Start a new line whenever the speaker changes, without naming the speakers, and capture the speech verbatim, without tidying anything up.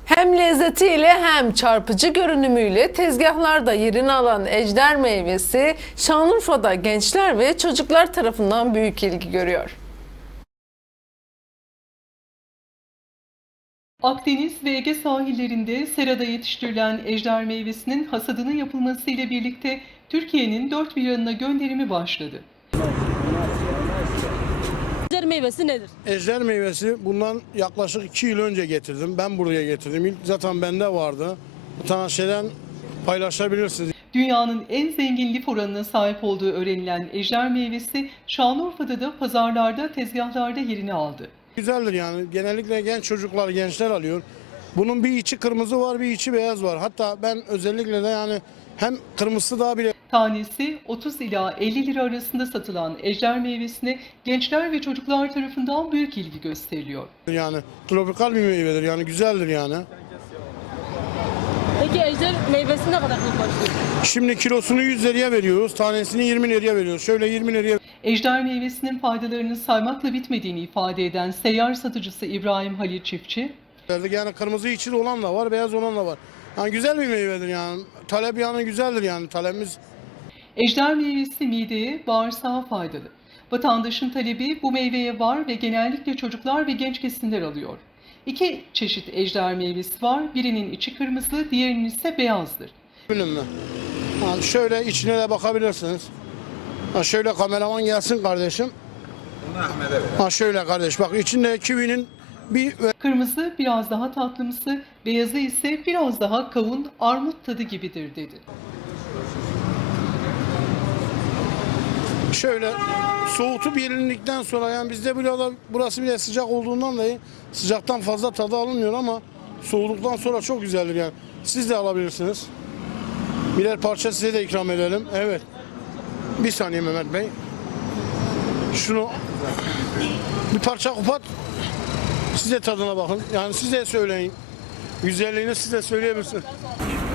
Hem lezzetiyle hem çarpıcı görünümüyle tezgahlarda yerini alan ejder meyvesi Şanlıurfa'da gençler ve çocuklar tarafından büyük ilgi görüyor.
Akdeniz ve Ege sahillerinde serada yetiştirilen ejder meyvesinin hasadının yapılmasıyla birlikte Türkiye'nin dört bir yanına gönderimi başladı.
Ejder meyvesi nedir?
Ejder meyvesi bundan yaklaşık iki yıl önce getirdim. Ben buraya getirdim. İlk zaten bende vardı. Bu tane şeyden paylaşabilirsiniz.
Dünyanın en zengin lif oranına sahip olduğu öğrenilen ejder meyvesi Şanlıurfa'da da pazarlarda, tezgahlarda yerini aldı.
Güzeldir yani. Genellikle genç çocuklar, gençler alıyor. Bunun bir içi kırmızı var, bir içi beyaz var. Hatta ben özellikle de yani hem kırmızısı daha bile
Tanesi otuz ila elli lira arasında satılan ejder meyvesine gençler ve çocuklar tarafından büyük ilgi gösteriliyor.
yani tropikal bir meyvedir. Yani güzeldir yani.
Peki ejder meyvesi ne kadar başlıyor?
Şimdi kilosunu yüz liraya veriyoruz. Tanesini yirmi liraya veriyoruz. Şöyle yirmi liraya.
Ejder meyvesinin faydalarını saymakla bitmediğini ifade eden seyyar satıcısı İbrahim Halil Çiftçi,
Yani kırmızı içi olan da var, beyaz olan da var. Yani güzel bir meyvedir yani. Talep yani güzeldir yani talebimiz.
ejder meyvesi mideye, bağırsağa faydalı. Vatandaşın talebi bu meyveye var ve genellikle çocuklar ve genç kesimler alıyor. İki çeşit ejder meyvesi var. Birinin içi kırmızı, diğerinin ise beyazdır.
Bilmiyorum ben. Yani şöyle içine de bakabilirsiniz. Ha şöyle kameraman gelsin kardeşim. Ha şöyle kardeş bak içinde kivinin bir
Kırmızı biraz daha tatlımsı, beyazı ise biraz daha kavun, armut tadı gibidir dedi.
şöyle soğutup yenildikten sonra yani bizde burada burası bile sıcak olduğundan dolayı sıcaktan fazla tadı alınmıyor ama soğuduktan sonra çok güzeldir yani. Siz de alabilirsiniz. Birer parça size de ikram edelim. Evet. Bir saniye Mehmet Bey. Şunu bir parça kopat. Siz de tadına bakın. Yani siz de söyleyin. Güzelliğini siz de söyleyebilirsiniz.